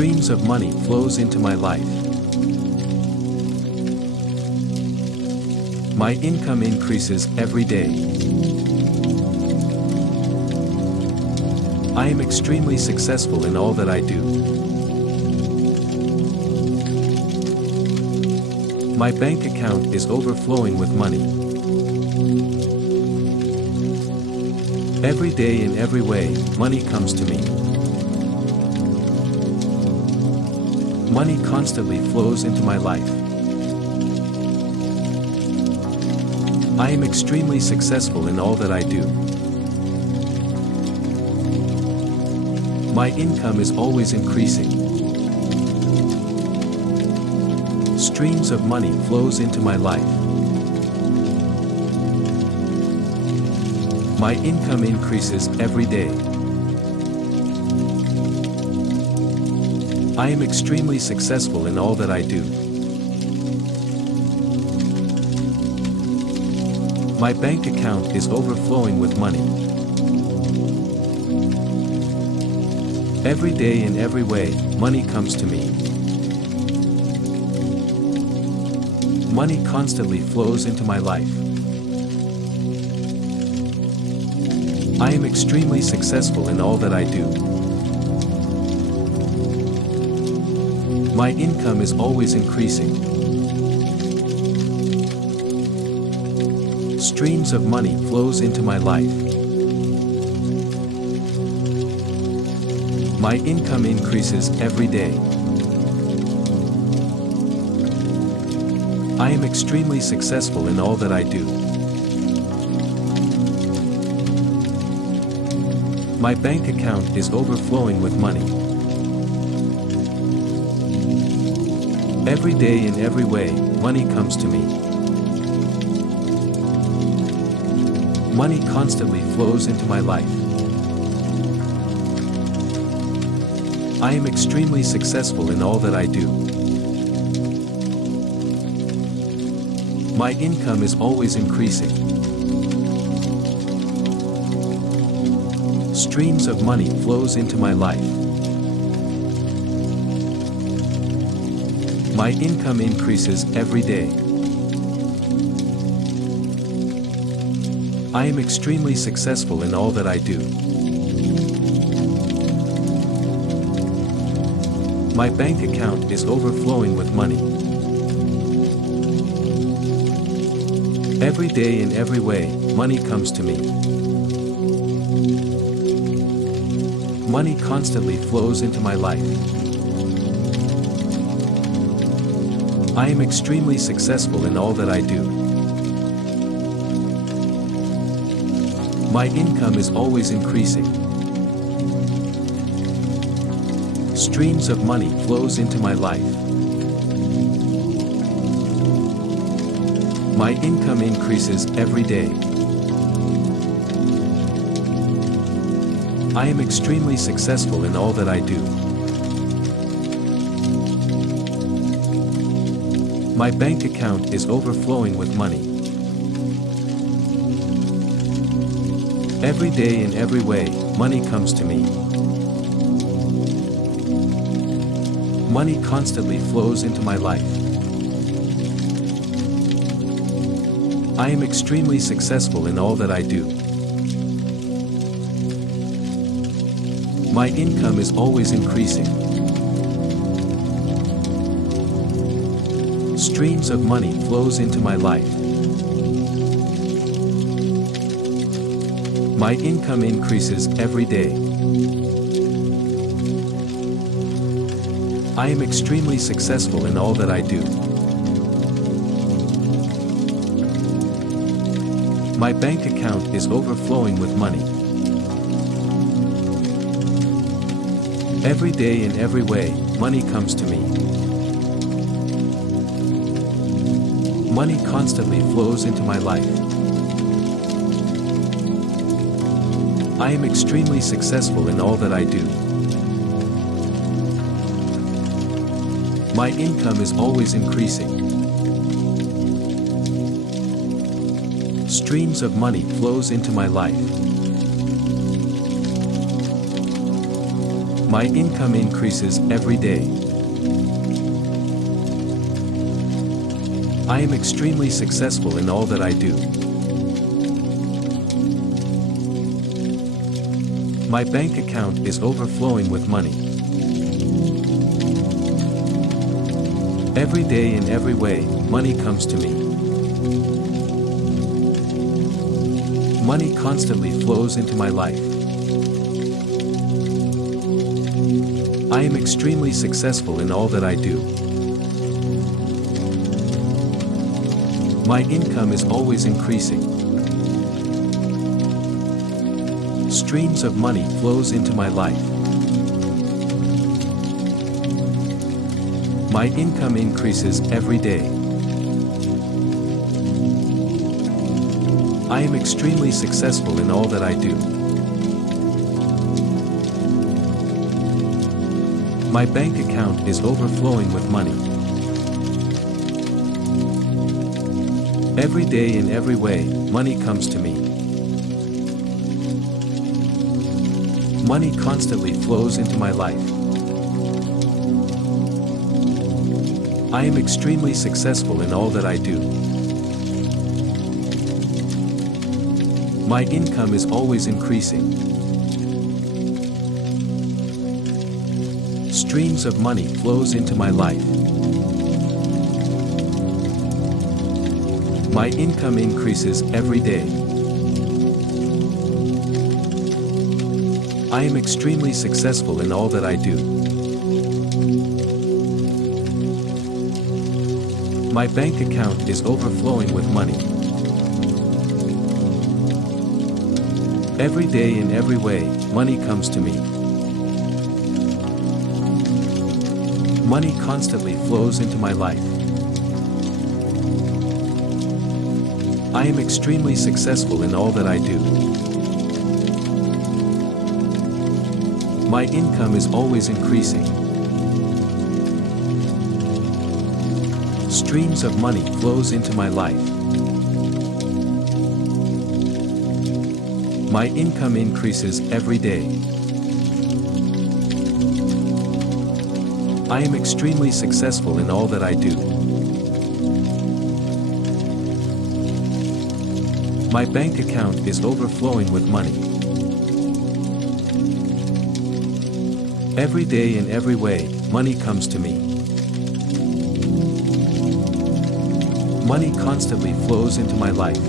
Streams of money flows into my life. My income increases every day. I am extremely successful in all that I do. My bank account is overflowing with money. Every day in every way, money comes to me. Money constantly flows into my life. I am extremely successful in all that I do. My income is always increasing. Streams of money flows into my life. My income increases every day. I am extremely successful in all that I do. My bank account is overflowing with money. Every day in every way, money comes to me. Money constantly flows into my life. I am extremely successful in all that I do. My income is always increasing. Streams of money flows into my life. My income increases every day. I am extremely successful in all that I do. My bank account is overflowing with money. Every day in every way, money comes to me. Money constantly flows into my life. I am extremely successful in all that I do. My income is always increasing. Streams of money flows into my life. My income increases every day. I am extremely successful in all that I do. My bank account is overflowing with money. Every day in every way, money comes to me. Money constantly flows into my life. I am extremely successful in all that I do. My income is always increasing. Streams of money flows into my life. My income increases every day. I am extremely successful in all that I do. My bank account is overflowing with money. Every day in every way, money comes to me. Money constantly flows into my life. I am extremely successful in all that I do. My income is always increasing. Streams of money flows into my life. My income increases every day. I am extremely successful in all that I do. My bank account is overflowing with money. Every day in every way, money comes to me. Money constantly flows into my life. I am extremely successful in all that I do. My income is always increasing. Streams of money flows into my life. My income increases every day. I am extremely successful in all that I do. My bank account is overflowing with money. Every day in every way, money comes to me. Money constantly flows into my life. I am extremely successful in all that I do. My income is always increasing. Streams of money flows into my life. My income increases every day. I am extremely successful in all that I do. My bank account is overflowing with money. Every day in every way, money comes to me. Money constantly flows into my life. I am extremely successful in all that I do. My income is always increasing. Streams of money flows into my life. My income increases every day. I am extremely successful in all that I do. My bank account is overflowing with money. Every day in every way, money comes to me. Money constantly flows into my life. I am extremely successful in all that I do. My income is always increasing. Streams of money flows into my life. My income increases every day. I am extremely successful in all that I do. My bank account is overflowing with money. Every day in every way, money comes to me. Money constantly flows into my life.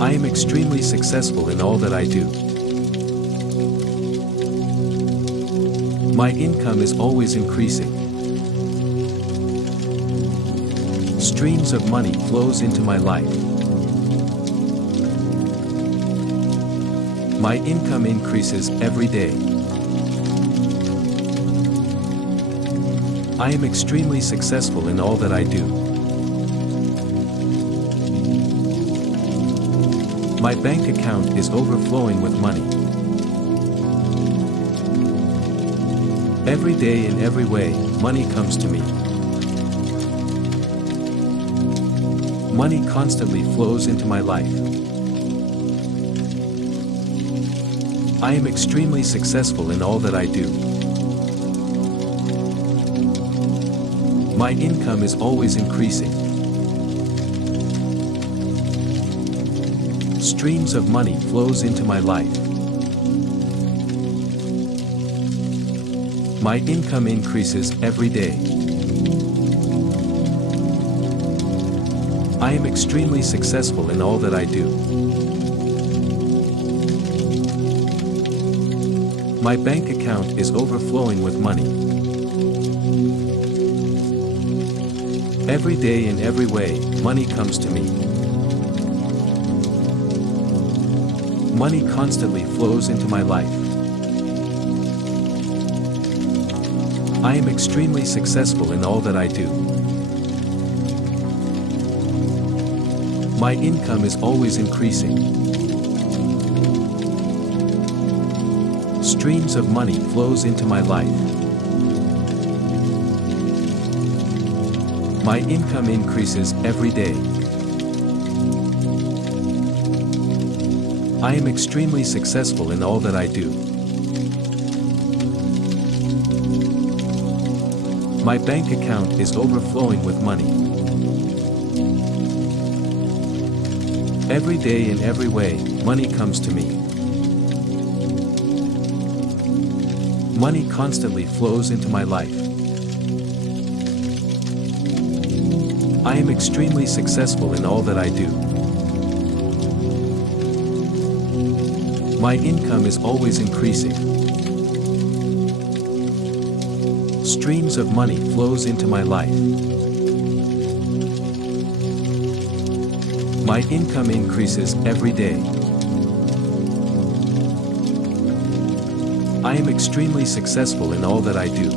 I am extremely successful in all that I do. My income is always increasing. Streams of money flows into my life. My income increases every day. I am extremely successful in all that I do. My bank account is overflowing with money. Every day in every way, money comes to me. Money constantly flows into my life. I am extremely successful in all that I do. My income is always increasing. Streams of money flows into my life. My income increases every day. I am extremely successful in all that I do. My bank account is overflowing with money. Every day in every way, money comes to me. Money constantly flows into my life. I am extremely successful in all that I do. My income is always increasing. Streams of money flows into my life. My income increases every day. I am extremely successful in all that I do. My bank account is overflowing with money. Every day in every way, money comes to me. Money constantly flows into my life. I am extremely successful in all that I do. My income is always increasing. Streams of money flows into my life. My income increases every day. I am extremely successful in all that I do.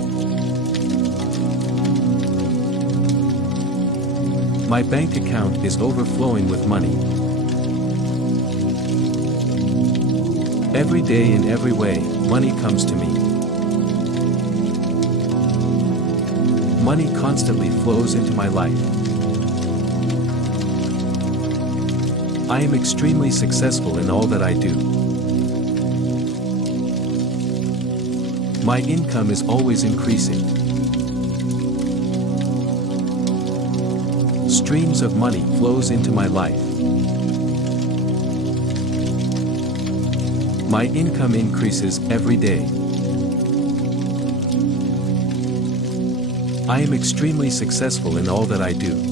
My bank account is overflowing with money. Every day in every way, money comes to me. Money constantly flows into my life. I am extremely successful in all that I do. My income is always increasing. Streams of money flows into my life. My income increases every day. I am extremely successful in all that I do.